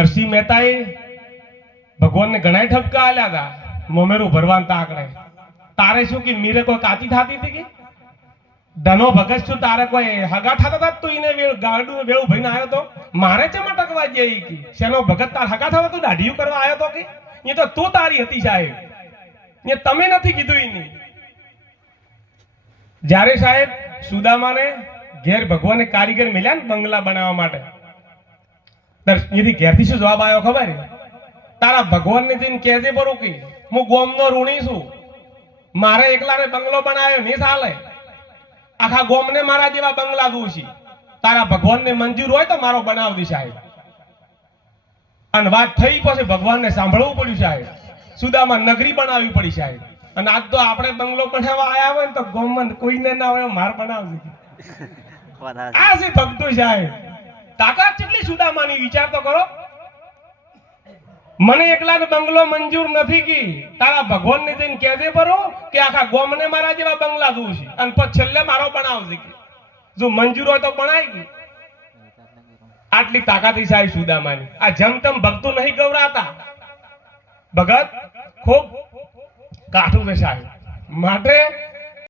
નરસિંહ મહેતાએ ભગવાનને ઘણા ઠપકા આલ્યા હતા મોમેરું ભરવાન તાકડે. તારે શું કે મીરે કોઈ કાચી થાતી હતી કે ધનો ભગત શું તારે કોઈ હગા થતા હતા તું એને ગાડું વેળું ભઈને આવ્યો તો મારે ચેમાં ટકવા જઈ કે શેનો ભગત તાર હગા થવા તું દાઢિયું કરવા આવ્યો તો કે એ તો તું તારી હતી સાહેબ, એ તમે નથી કીધું એની. જ્યારે સાહેબ સુદામાને ઘેર ભગવાને કારીગર મળ્યા ને બંગલા બનાવવા માટે, એથી ઘેરથી શું જવાબ આવ્યો ખબર? તારા ભગવાનને જઈને કહેજે બરું કે હું ગોમનો ઋણી છું, મારે એકલાને બંગલો બનાવ્યો નહીં ચાલે, આખા ગોમને મારા જેવા બંગલા દઉં છું, તારા ભગવાનને મંજૂર હોય તો મારો બનાવતી સાહેબ. અને વાત થઈ પછી ભગવાનને સાંભળવું પડ્યું સાહેબ, સુદામાં નગરી બનાવવી પડી સાહેબ. અને આજ તો આપણે બંગલો બનાવવા આવ્યા હોય ને તો ગોમમાં કોઈને ના હોય માર બનાવશે. આ છે ભક્તો સાહેબ, તાકાત કેટલી સુદામાની વિચાર તો કરો. મને એકલાને બંગલો મંજૂર નથી કી તારા ભગવાનને જઈને કહેજે બરો કે આખા ગોમને મારા જેવા બંગલા દઉં છે અને પછી છેલ્લે મારો બનાવશે કે જો મંજૂર હોય તો બનાય કે. આટલી તાકાતી સાહેબ સુદામાની. આ જમતમ ભક્તો નહીં ગવરાતા, ભગત ખૂબ કાઠું છે સાહેબ. માટે